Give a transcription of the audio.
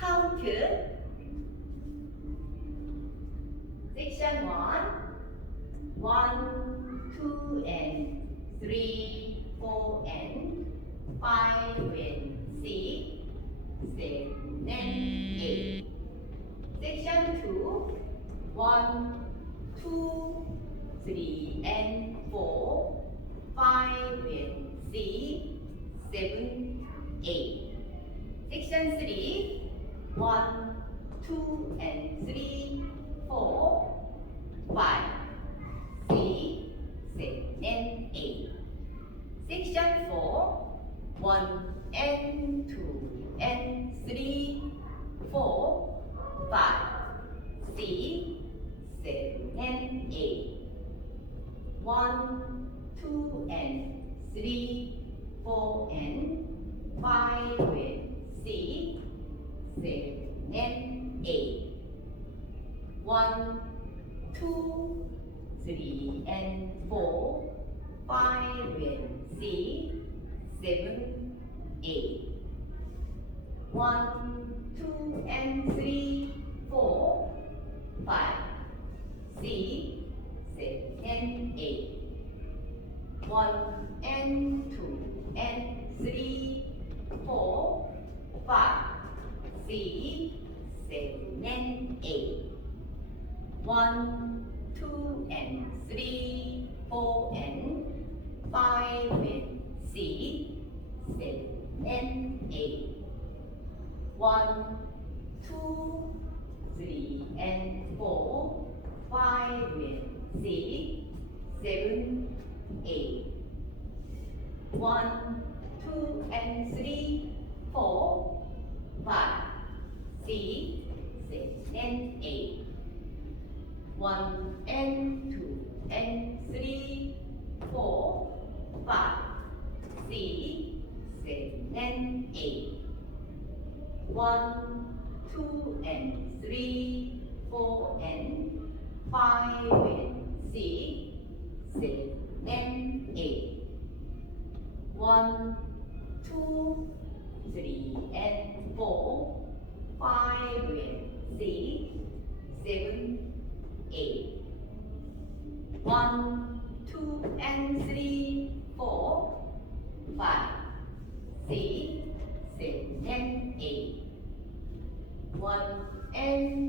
count section 1 2 and 3 4 and 5 and 6 7 and 8 section 2 1 2 3 and 4 5 and 6 7 8 section 3 1 2 and 3 4 5 6 7 and 8 section 4 1 and 2 and 3 4 5 6 7 and 8 1 2 and 3 4 and 5 and 6 7 and 8 1 2 3 and 4 5 and 6 7 8 1 2 and 3 4 5 6 7 and 8 1 and 2 and 3 4 5 6 7 and 8 1 2 and 3 4 and 5 and 6 7 and 8 1 2 3 and 4 5 and 6 7 8 1 2 and 3 4 5 6 7 and 8 1 and 2 and 3 4 5 6 7 and 8 1 2 and 3 4 and 5 and 6 7 and 8 1 2 3 and 4 5 and 6 7 8 1 2 and 3 4 5 6 7 and 8 1 and